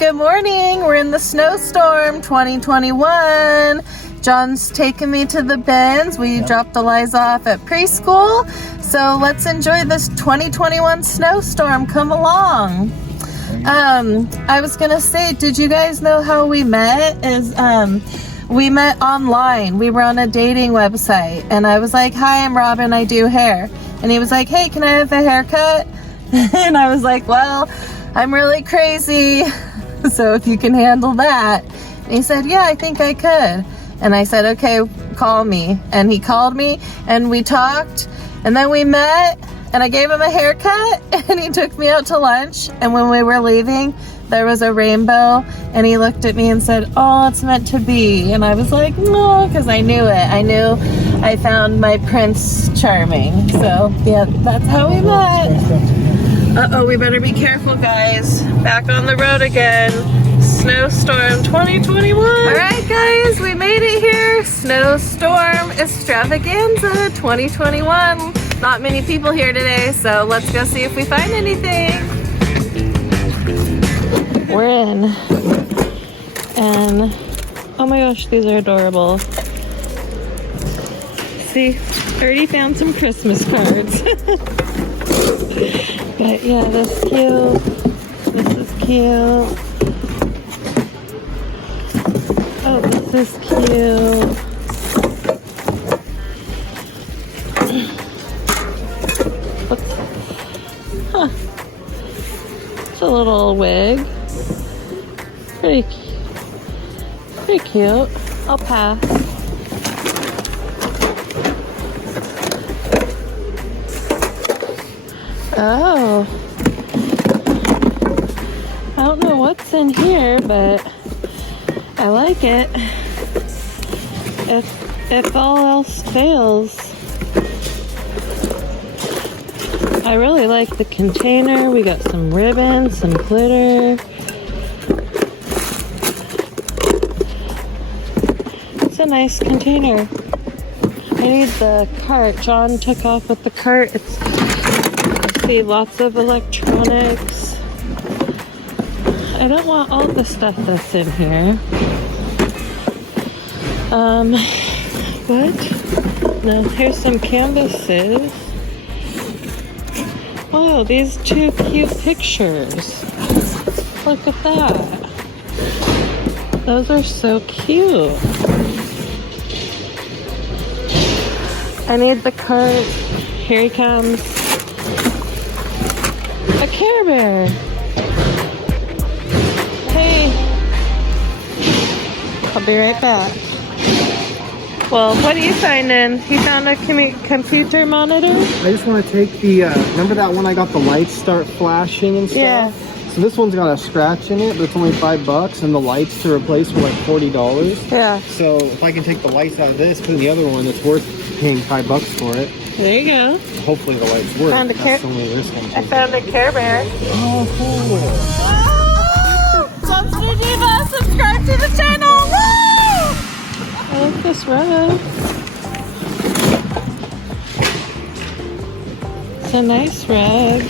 good morning. We're in the snowstorm 2021. John's taking me to the bins. We dropped Eliza off at preschool. So let's enjoy this 2021 snowstorm. Come along. I was gonna say, did you guys know how we met? We met online. We were on a dating website, and I was like, hi, I'm Robin, I do hair. And he was like, hey, can I have a haircut? And I was like, well, I'm really crazy, so if you can handle that. And he said, yeah, I think I could. And I said, okay, call me. And he called me, and we talked, and then we met, and I gave him a haircut, and he took me out to lunch. And when we were leaving, there was a rainbow, and he looked at me and said, oh, it's meant to be. And I was like, no, because I knew it. I knew I found my Prince Charming. So, yeah, that's how we met. Uh-oh, we better be careful, guys. Back on the road again. Snowstorm 2021. All right, guys, we made it here. Snowstorm Extravaganza 2021. Not many people here today, so let's go see if we find anything. We're in, and oh my gosh, these are adorable. See, already found some Christmas cards. But yeah, this is cute. This is cute. Oh, this is cute. What's, huh? It's a little wig. Pretty cute. I'll pass. Oh. I don't know what's in here, but I like it. If all else fails, I really like the container. We got some ribbon, some glitter. It's a nice container. I need the cart. John took off with the cart. I see lots of electronics. I don't want all the stuff that's in here. What? No, here's some canvases. Wow, these two cute pictures. Look at that. Those are so cute. I need the cart. Here he comes. A Care Bear. Hey. I'll be right back. Well, what are you finding? He found a computer monitor? I just want to take the, remember that one I got the lights start flashing and stuff? Yeah. So this one's got a scratch in it, but it's only $5, and the lights to replace were like $40. Yeah. So if I can take the lights out of this, put in the other one, it's worth paying $5 for it. There you go. Hopefully the lights work. Found That's the only risk I'm taking. I found a Care Bear. Oh, cool. Oh! Monster Diva, subscribe to the channel! Woo! I like this rug. It's a nice rug.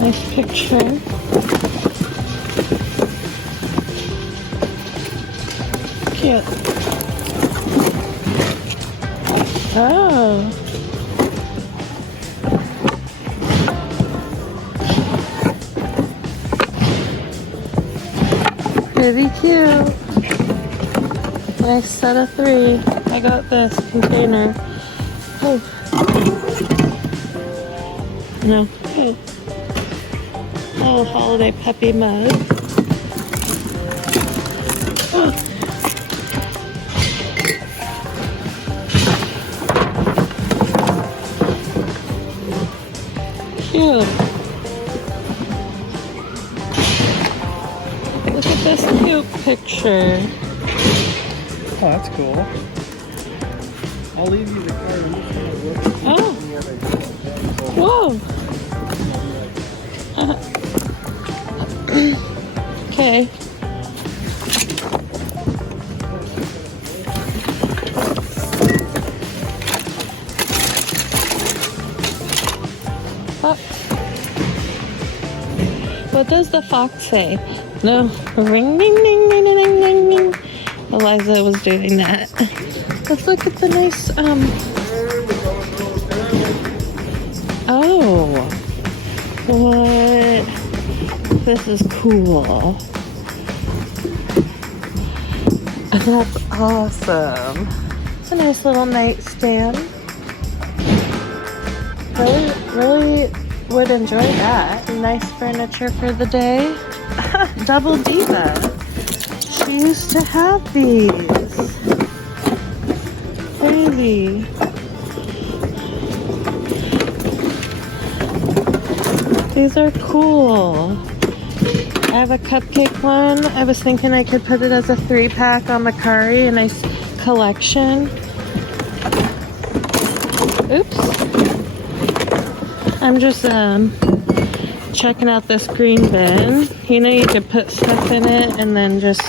Nice picture. Cute. Oh. Pretty cute. Nice set of 3. I got this container. Oh. No. Oh. Oh, holiday puppy mug. Oh. Cute. Look at this cute picture. Oh, that's cool. I'll leave you the card. Oh. Whoa. Okay. What does the fox say? No. Ring, ding, ding, ding, ding, ding, ding. Eliza was doing that. Let's look at the nice, oh. What? This is cool. That's awesome. It's a nice little nightstand. Really would enjoy that. Nice furniture for the day. Double Diva. She used to have these. Crazy. These are cool. I have a cupcake one. I was thinking I could put it as a 3-pack on Macari. A nice collection. Oops. I'm just checking out this green bin. You know, you could put stuff in it and then just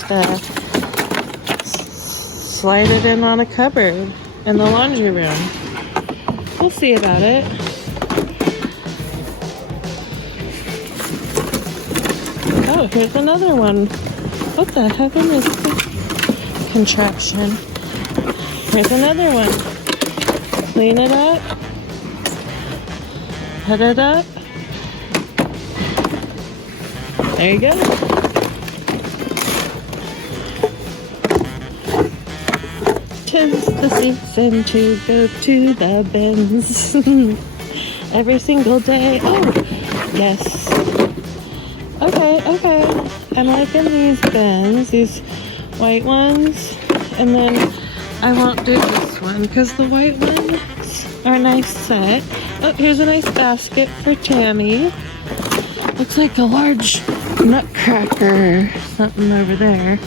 slide it in on a cupboard in the laundry room. We'll see about it. Oh, here's another one. What the heaven is this contraption? Here's another one. Clean it up. Put it up. There you go. Tis the season to go to the bins. Every single day. Oh, yes. Okay. I'm liking these bins, these white ones. And then I won't do this one because the white ones are a nice set. Oh, here's a nice basket for Tammy. Looks like a large nutcracker or something over there.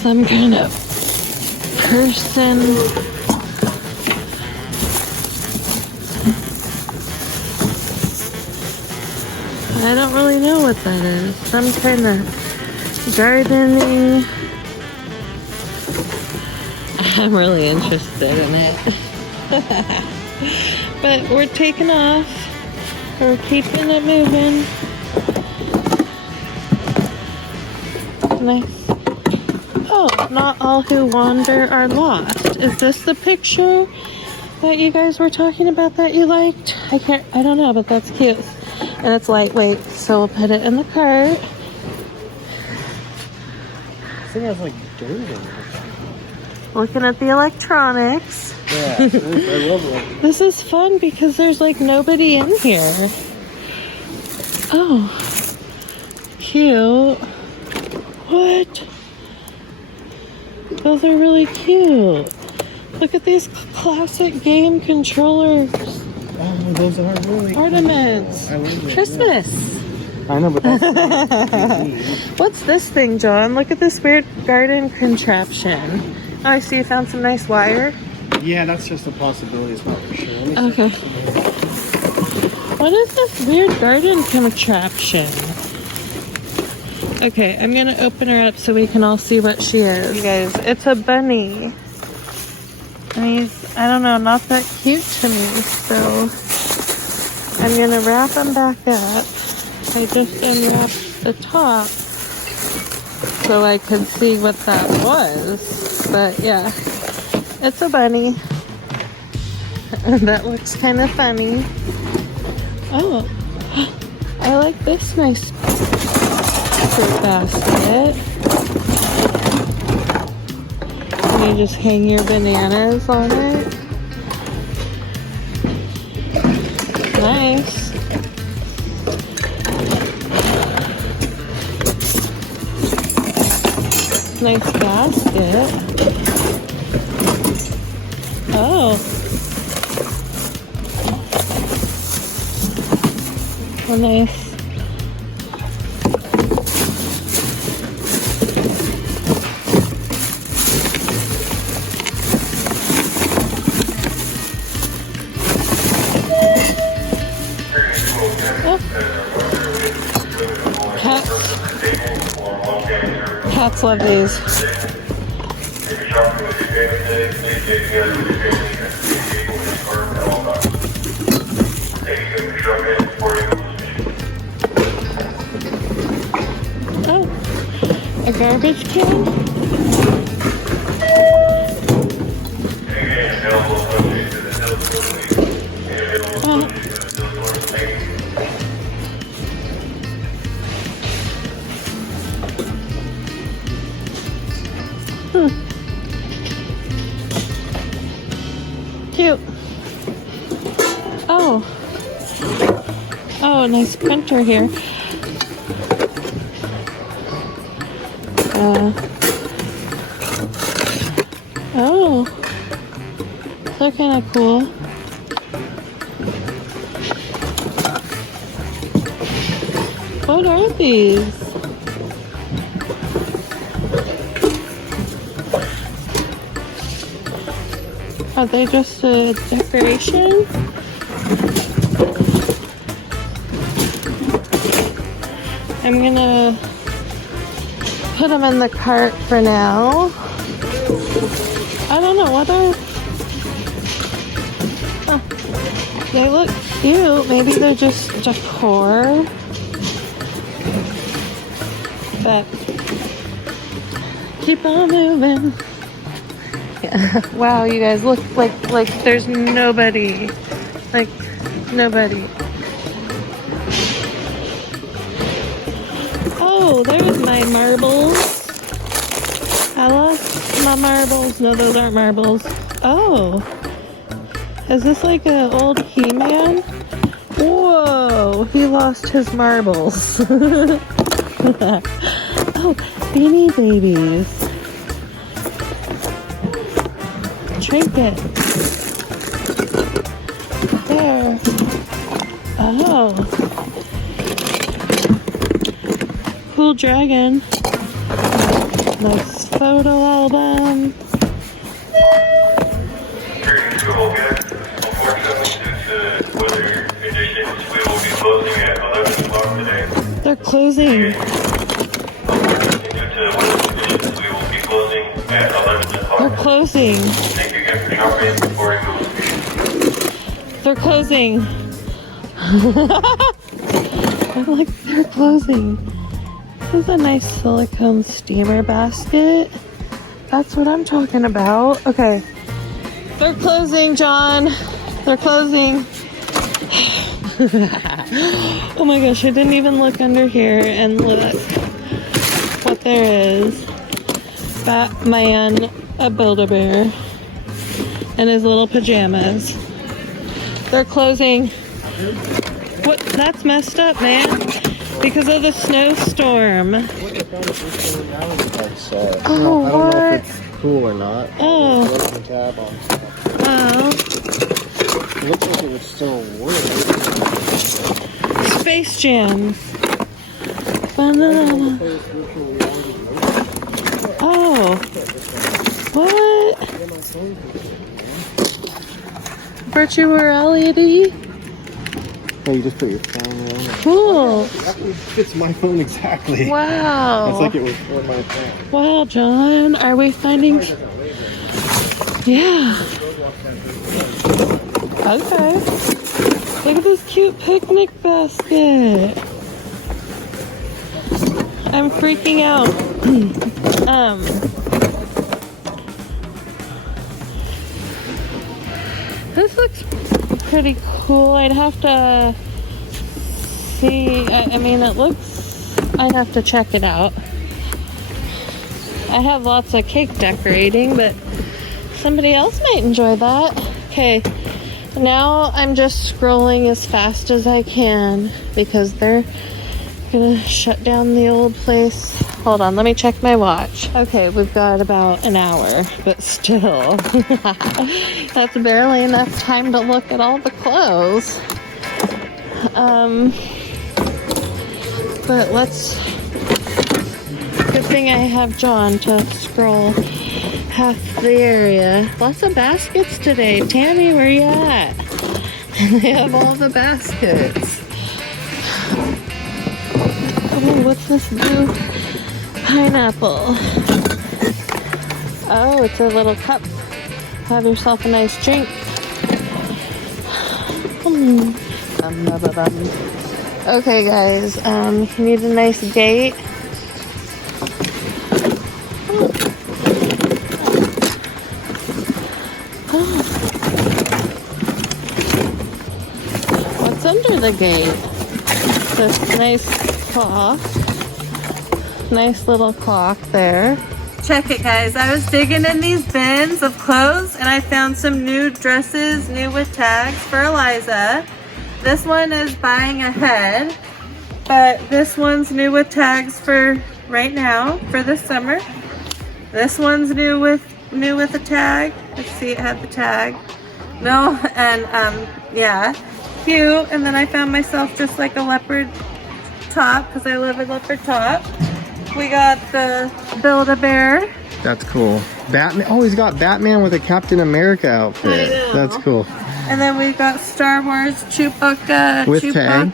Some kind of person. I don't really know what that is. Some kind of gardening. I'm really interested in it. But we're taking off. We're keeping it moving. Nice. Oh, not all who wander are lost. Is this the picture that you guys were talking about that you liked? I don't know, but that's cute. And it's lightweight, so we'll put it in the cart. I think that's like dirt in it. Looking at the electronics. Yeah, I love it. This is fun because there's like nobody in here. Oh, cute. What? Those are really cute. Look at these classic game controllers. Oh, those are really ornaments. Cool. I love it. Christmas. I know, but that's What's this thing, John? Look at this weird garden contraption. Oh, I see you found some nice wire. yeah, that's just a possibility. It's not for sure. Let me Okay. What is this weird garden contraption? Okay, I'm gonna open her up so we can all see what she is. You guys, it's a bunny. And he's, I don't know, not that cute to me, so I'm gonna wrap him back up. I just unwrapped the top so I could see what that was. But yeah, it's a bunny. That looks kind of funny. Oh, I like this nice fruit basket. And you just hang your bananas on it. Nice. Nice basket. Oh. Oh, nice. Cats love these. Oh, A garbage can? Oh. Cute. Oh. Oh, nice printer here. Oh. They're kind of cool. What are these? Are they just a decoration? I'm gonna put them in the cart for now. I don't know what are. Oh, they look cute. Maybe they're just decor. But keep on moving. Yeah. Wow, you guys look like there's nobody. Like nobody. Oh, there's my marbles. I lost my marbles. No, those aren't marbles. Oh. Is this like an old He-Man? Whoa, he lost his marbles. Oh, Beanie Babies. Trinket. There. Oh. Cool dragon. Nice photo album. They're closing. They're closing. They're closing. I'm like, they're closing. This is a nice silicone steamer basket. That's what I'm talking about. Okay. They're closing, John. They're closing. Oh my gosh, I didn't even look under here and look what there is. Batman, a Build-A-Bear, and his little pajamas. They're closing. What? That's messed up, man. Because of the snowstorm. Oh, Oh, I don't know what? if it's cool or not. Oh. There's a tab on top. Oh. It looks like it would still work. Space Jam. Banana. Oh. What? Virtual reality? Oh, you just put your phone there. Cool. That fits my phone exactly. Wow. It's like it was for my phone. Wow, John. Are we finding... Yeah. Okay. Look at this cute picnic basket. I'm freaking out. This looks pretty cool. I'd have to see. I mean, it looks... I'd have to check it out. I have lots of cake decorating, but somebody else might enjoy that. Okay. Now I'm just scrolling as fast as I can because they're gonna shut down the old place. Hold on, let me check my watch. Okay, we've got about an hour, but still. That's barely enough time to look at all the clothes. But let's... Good thing I have John to scroll half the area. Lots of baskets today. Tammy, where you at? They have all the baskets. Oh, what's this blue pineapple? Oh, it's a little cup. Have yourself a nice drink. Okay, guys. You need a nice date. What's under the gate? This nice clock. Nice little clock there. Check it, guys. I was digging in these bins of clothes and I found some new dresses, new with tags for Eliza. This one is buying ahead, but this one's new with tags for right now, for this summer. This one's new with a tag. Let's see, it had the tag. No, and yeah, cute. And then I found myself just like a leopard top because I love a leopard top. We got the Build-A-Bear. That's cool. Batman. Oh, he's got Batman with a Captain America outfit. I know. That's cool. And then we've got Star Wars Chewbacca. With tag.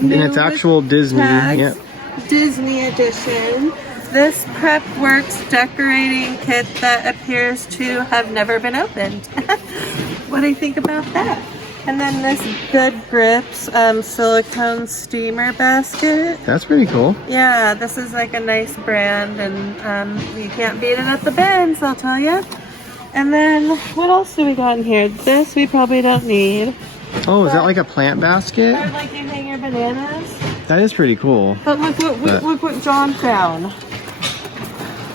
And it's actual Disney. Yep. Disney edition. This Prep Works decorating kit that appears to have never been opened. What do you think about that? And then this Good Grips silicone steamer basket. That's pretty cool. Yeah, this is like a nice brand, and you can't beat it at the bins, I'll tell you. And then what else do we got in here? This we probably don't need. Oh, is that like a plant basket? Or like you hang your bananas. That is pretty cool. But look what John found.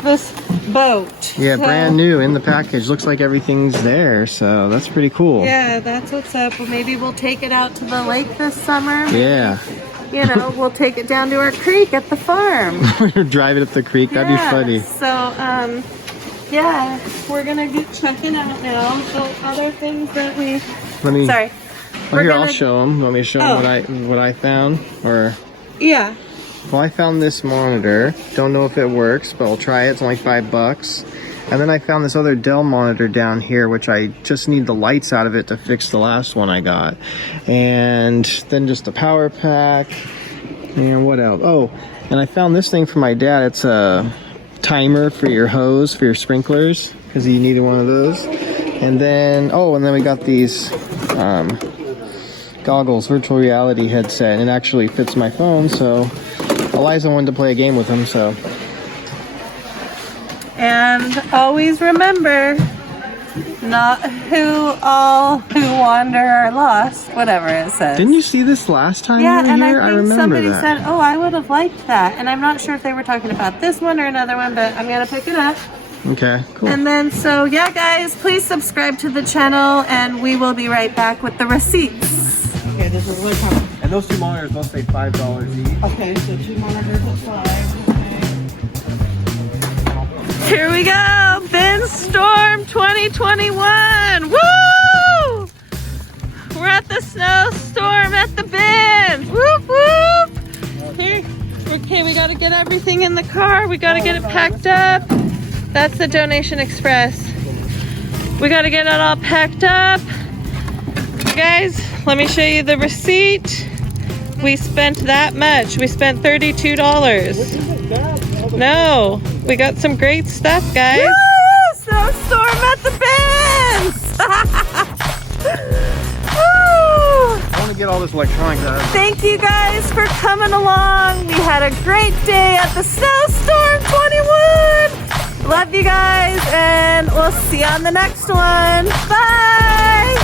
This boat. Yeah, So- brand new in the package. Looks like everything's there, so that's pretty cool. Yeah, that's what's up. Well, maybe we'll take it out to the lake this summer. Yeah. You know, we'll take it down to our creek at the farm. We're driving up the creek. That'd be funny. So, yeah, we're gonna get checking out now. So other things that we. Let me. Sorry. Oh, here, I'll show them. Want me to show them what I found, or? Yeah. Well, I found this monitor. Don't know if it works, but I'll try it. It's only $5. And then I found this other Dell monitor down here, which I just need the lights out of it to fix the last one I got. And then just a power pack. And what else? Oh, and I found this thing for my dad. It's a timer for your hose, for your sprinklers, because he needed one of those. And then, and then we got these goggles, virtual reality headset. And it actually fits my phone, so Eliza wanted to play a game with them, so. And always remember, not all who wander are lost, whatever it says. Didn't you see this last time Yeah, you were and here? I think remember somebody that. said, oh, I would have liked that. And I'm not sure if they were talking about this one or another one, but I'm going to pick it up. Okay, cool. And then, so yeah, guys, please subscribe to the channel, and we will be right back with the receipts. Okay, this is like how. And those two monitors both say $5 each. Okay, so 2 monitors at 5. Here we go, Bin Storm 2021. Woo! We're at the snowstorm at the bins. Whoop whoop! Here, okay, we gotta get everything in the car. We gotta get it packed up. That's the Donation Express. We gotta get it all packed up. Guys, let me show you the receipt. We spent that much. We spent $32. No, we got some great stuff, guys. Woo! Snowstorm at the bins! Woo! I want to get all this electronics out. Thank you guys for coming along. We had a great day at the Snowstorm 21. Love you guys, and we'll see you on the next one. Bye!